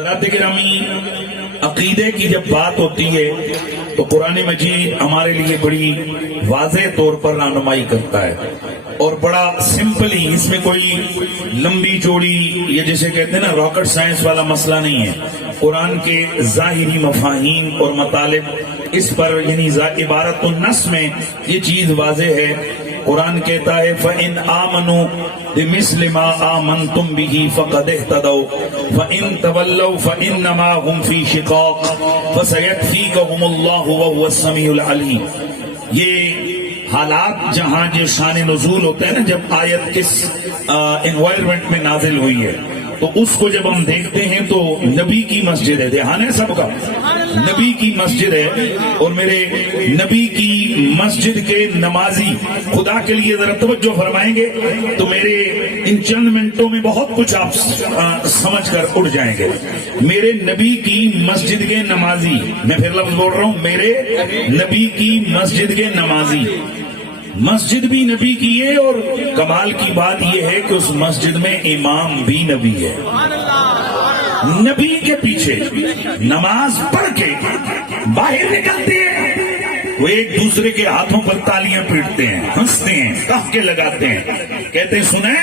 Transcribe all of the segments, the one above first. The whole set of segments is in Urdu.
حضرات گرامی، عقیدے کی جب بات ہوتی ہے تو قرآن مجید ہمارے لیے بڑی واضح طور پر رہنمائی کرتا ہے اور بڑا سمپلی، اس میں کوئی لمبی چوڑی یا جسے کہتے ہیں نا راکٹ سائنس والا مسئلہ نہیں ہے۔ قرآن کے ظاہری مفاہیم اور مطالب اس پر یعنی عبارت النص میں یہ چیز واضح ہے۔ قرآن کہتا ہے فَإِنْ آمَنُوا بِمِثْلِ مَا آمَنْتُمْ بِهِ فَقَدِ اهْتَدَوْا وَإِنْ تَوَلَّوْا فَإِنَّمَا هُمْ فِي شِقَاقٍ فَسَيَكْفِيكَهُمُ اللَّهُ وَهُوَ السَّمِيعُ الْعَلِيمُ۔ یہ حالات جہاں جو شان نزول ہوتے ہیں نا، جب آیت کس انوائرمنٹ میں نازل ہوئی ہے تو اس کو جب ہم دیکھتے ہیں تو نبی کی مسجد ہے، دھیان ہے سب کا، نبی کی مسجد ہے، اور میرے نبی کی مسجد کے نمازی خدا کے لیے ذرا توجہ فرمائیں گے تو میرے ان چند منٹوں میں بہت کچھ آپ سمجھ کر اڑ جائیں گے۔ میرے نبی کی مسجد کے نمازی، میں پھر لفظ بول رہا ہوں، میرے نبی کی مسجد کے نمازی، مسجد بھی نبی کی ہے، اور کمال کی بات یہ ہے کہ اس مسجد میں امام بھی نبی ہے۔ نبی کے پیچھے نماز پڑھ کے باہر نکلتے ہیں، وہ ایک دوسرے کے ہاتھوں پر تالیاں پیٹتے ہیں، ہنستے ہیں، ٹہکے لگاتے ہیں، کہتے ہیں سنیں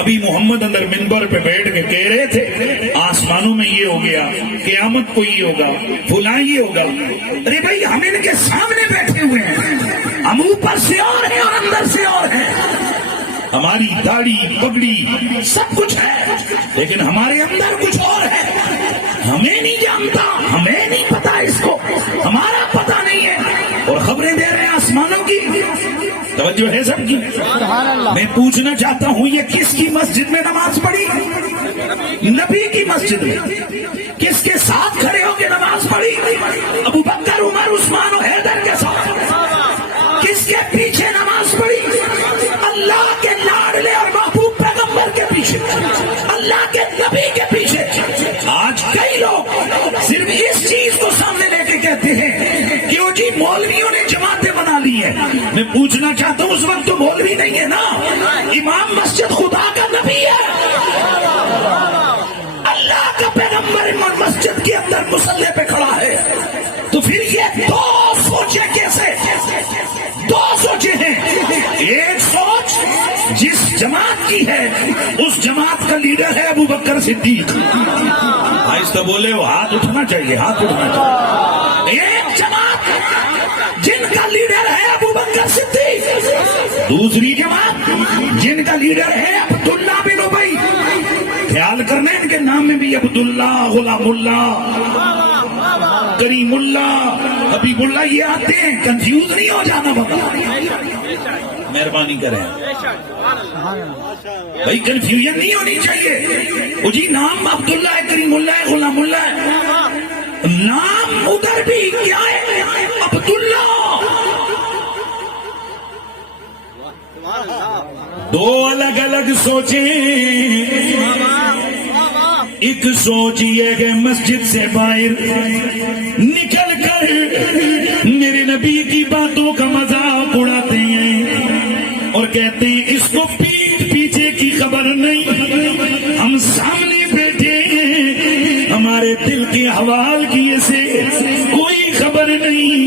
ابھی محمد اندر منبر پہ بیٹھ کے کہہ رہے تھے آسمانوں میں یہ ہو گیا، قیامت کو یہ ہوگا، فلاں یہ ہوگا۔ ارے بھائی ہم ان کے سامنے بیٹھے ہوئے ہیں، ہم اوپر سے اور ہیں اور اندر سے اور ہیں، ہماری داڑھی پگڑی سب کچھ ہے لیکن ہمارے اندر کچھ اور ہے، ہمیں نہیں جانتا، ہمیں نہیں پتا، اس کو ہمارا پتا نہیں ہے، اور خبریں دے رہے ہیں آسمانوں کی۔ توجہ ہے سب کی؟ میں پوچھنا چاہتا ہوں یہ کس کی مسجد میں نماز پڑھی؟ نبی کی مسجد میں۔ کس کے ساتھ کھڑے ہو کے نماز پڑھی؟ ابو بکر، عمر، عثمان و حیدر کے ساتھ۔ کس کے پیچھے نماز پڑھی؟ اللہ کے لاڈلے اور محبوب پیغمبر کے پیچھے، اللہ کے نبی کے پیچھے۔ آج کئی لوگ صرف اس چیز کو سامنے لے کے کہتے ہیں کہ وہ جی مولویوں نے جماعتیں بنا لی ہے۔ میں پوچھنا چاہتا ہوں اس وقت تو مولوی نہیں ہے نا، امام مسجد خدا کا نبی ہے، اللہ کا پیغمبر مسجد کے اندر مصلی پہ کھڑا ہے۔ تو پھر یہ دو سوچیں کیسے؟ دو سوچیں ہیں، ایک سوچ جس جماعت کی ہے اس جماعت کا لیڈر ہے ابو بکر صدیق، آہستہ بولے، وہ ہاتھ اٹھنا چاہیے، ہاتھ اٹھنا چاہیے۔ ایک جماعت جن کا لیڈر ہے ابو بکر صدیق، دوسری جماعت جن کا لیڈر ہے عبداللہ بن ابی۔ خیال کرنا ان کے نام میں بھی عبداللہ، غلام اللہ، کریم اللہ، حبیب اللہ یہ آتے ہیں، کنفیوز نہیں ہو جانا بابا، مہربانی کریں بھائی، کنفیوژن نہیں ہونی چاہیے۔ وہ جی نام عبداللہ ہے، کریم اللہ ہے، غلام اللہ ہے، نام ادھر بھی کیا ہے؟ عبداللہ۔ دو الگ الگ سوچیں، ایک سوچ یہ کہ مسجد سے باہر نکل کر میرے نبی کی باتوں کا مذاق اڑاتے ہیں اور کہتے ہیں اس کو پیٹھ پیچھے کی خبر نہیں، ہم سامنے بیٹھے ہیں، ہمارے دل کے حوال کیے سے کوئی خبر نہیں،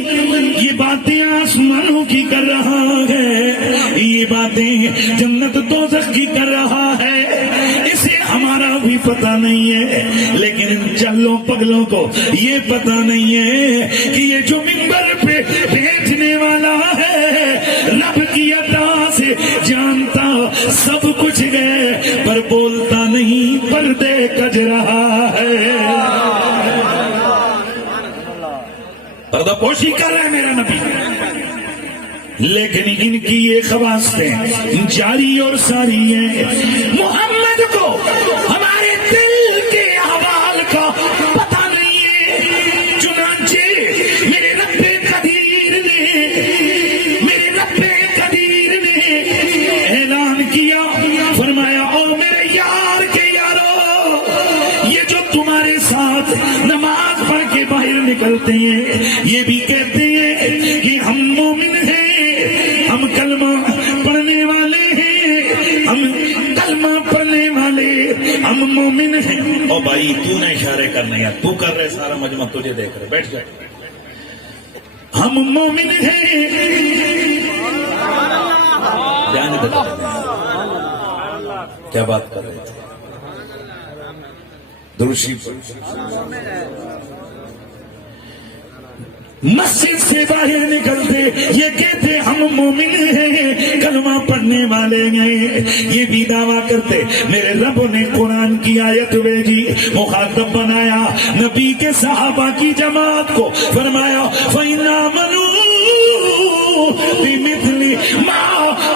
یہ باتیں آسمانوں کی کر رہا ہے، یہ باتیں جنت دوزخ کی کر رہا ہے، اسے ہمارا بھی پتہ نہیں ہے، لیکن ان چلوں پگلوں کو یہ پتہ نہیں ہے کہ یہ جو منبر پہ بیٹھنے والا ہے رب کی عطا سے جانتا سب کچھ ہے، پر بولتا نہیں، پردے کج رہا ہے، پردہ پوشی کر رہا ہے میرا نبی، لیکن ان کی یہ خواستیں جاری اور ساری ہیں۔ محمد کو ہمارے دل کے احوال کا پتہ نہیں ہے، چنانچہ میرے رب قدیر نے اعلان کیا، فرمایا او میرے یار کے یارو، یہ جو تمہارے ساتھ نماز پڑھ کے باہر نکلتے ہیں یہ بھی کہتے ہیں کہ ہم مومن ہیں، ہم کلمہ پڑھنے والے ہیں، ہم کلمہ پڑھنے والے، ہم مومن ہیں. او بھائی تو نے اشارے کرنے ہیں, تو کر رہے, سارا مجمع تجھے دیکھ رہے, بیٹھ جائے. ہم مومن ہیں. جانے دے, کیا بات کر رہے تھے؟ درشی مسجد سے باہر نکلتے یہ کہتے ہم مومن ہیں, کلمہ پڑھنے والے ہیں, یہ بھی دعویٰ کرتے. میرے رب نے قرآن کی آیت بھیجی, مخاطب بنایا نبی کے صحابہ کی جماعت کو, فرمایا فَإِنْ آمَنُوا بِمِثْلِ مَا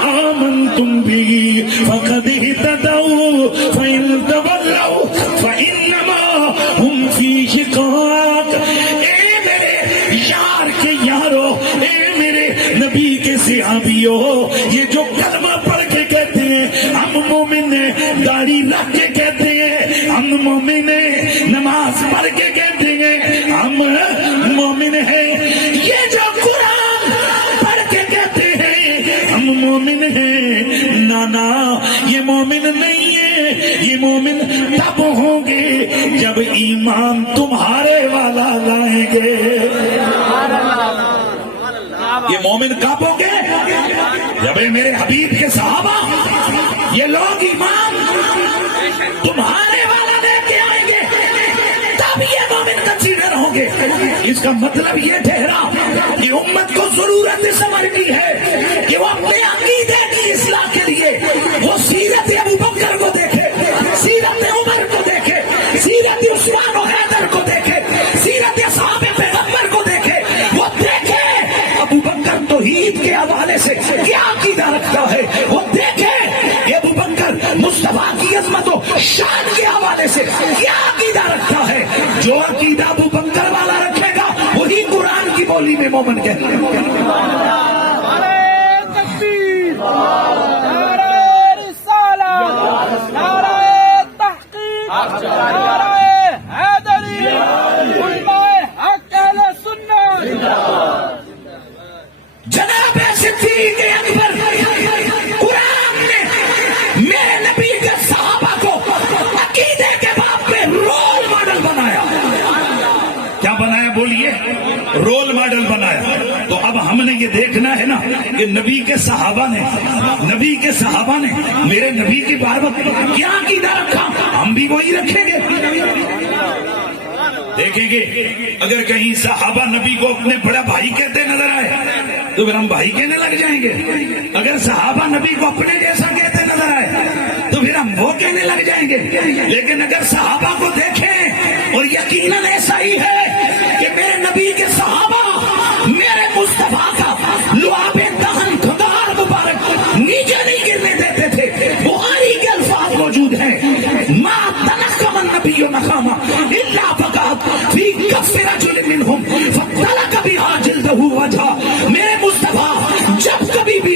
آمَنْتُمْ بِهِ فَقَدِ اهْتَدَوْا فَإِنْ تَوَلَّوْا فَإِنَّمَا هُمْ فِي شِقَاقٍ. یار کے یارو, اے میرے نبی کے صحابیوں, یہ جو کلمہ پڑھ کے کہتے ہیں ہم مومن ہیں, داڑھی رکھ کے کہتے ہیں ہم مومن ہیں, نماز پڑھ کے کہتے ہیں ہم مومن ہیں, یہ جو قرآن پڑھ کے کہتے ہیں ہم مومن ہیں, نانا یہ مومن نہیں ہے. یہ مومن تب ہوں گے جب ایمان تمہارے والا لائیں گے. یہ مومن کب ہوں گے جب میرے حبیب کے صحابہ یہ لوگ ایمان تمہارے والا لے کے آئیں گے, تب یہ مومن کنسیڈر ہوں گے. اس کا مطلب یہ ٹھہرا کہ امت کو ضرورت صبر کی ہے کہ وہ اپنے عقیدے کی اصلاح کے لیے وہ سیرت ابو بکر کو دیکھے, سیرت عمر کو دیکھے, سیرت عثمان و حیدر کو دیکھے, سیرت اصحاب پیغمبر کو دیکھے. وہ دیکھے ابو بکر توحید کے حوالے سے کیا عقیدہ رکھتا ہے, وہ دیکھے کہ ابو بکر مصطفیٰ کی عظمت و شان کے حوالے سے کیا عقیدہ رکھتا ہے. جو عقیدہ ابو بکر والا رکھے گا وہی قرآن کی بولی میں مومن کہتے ہیں. جناب صدیق اکبر, قرآن نے میرے نبی کے صحابہ کو عقیدے کے باب میں رول ماڈل بنایا. کیا بنایا بولیے؟ رول ماڈل بنایا. تو اب ہم نے یہ دیکھنا ہے نا کہ نبی کے صحابہ نے میرے نبی کی بابت کیا عقیدہ رکھا, ہم بھی وہی رکھیں گے. دیکھیں گے اگر کہیں صحابہ نبی کو اپنے بڑا بھائی کہتے نظر آئے تو پھر ہم بھائی کہنے لگ جائیں گے. اگر صحابہ نبی کو اپنے جیسا کہتے نظر آئے تو پھر ہم وہ کہنے لگ جائیں گے. لیکن اگر صحابہ کو دیکھیں اور یقیناً ایسا ہی ہے کہ میرے نبی کے صحابہ میرے مصطفیٰ کا لعاب دہن خدار مبارک نیچے نہیں گرنے دیتے تھے. بخاری کے الفاظ موجود ہیں, ما تنخم النبی نخاما الا فقط فی کف رجل منہم فتلک بها جلدہ وجہ. میرے مصطفیٰ جب کبھی بھی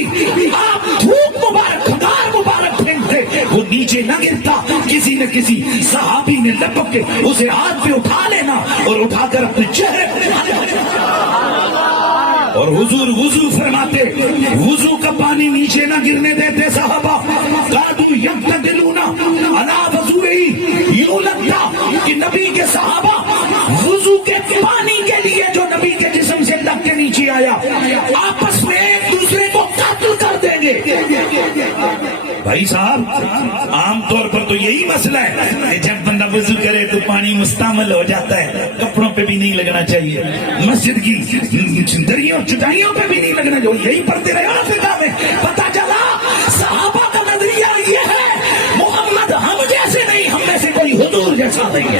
آپ تھوک مبارک خدار مبارک پھینکتے وہ نیچے نہ گرتا, کسی نہ کسی صحابی نے لپک کے اسے ہاتھ پہ اٹھا لینا اور اٹھا کر اپنے چہرے اور حضور وضو فرماتے, وضو کا پانی نیچے نہ گرنے دیتے صحابہ. قادو یقتدلون علی وضوئی, یوں لگتا کہ نبی کے صحابہ وضو کے پانی کے لیے جو نبی کے جسم سے لگ کے نیچے آیا آپس میں ایک دوسرے کو قتل کر دیں گے. بھائی صاحب عام طور پر تو یہی مسئلہ ہے کہ جب بندہ وضو کرے تو پانی مستعمل ہو جاتا ہے, کپڑوں پہ بھی نہیں لگنا چاہیے, مسجد کی دریوں چٹائیوں پہ بھی نہیں لگنا چاہیے. یہی پڑھتے رہے اور فقہ میں پتہ چلا صحابہ کا نظریہ یہ ہے محمد ہم جیسے نہیں, ہم میں سے کوئی حضور جیسا نہیں ہے.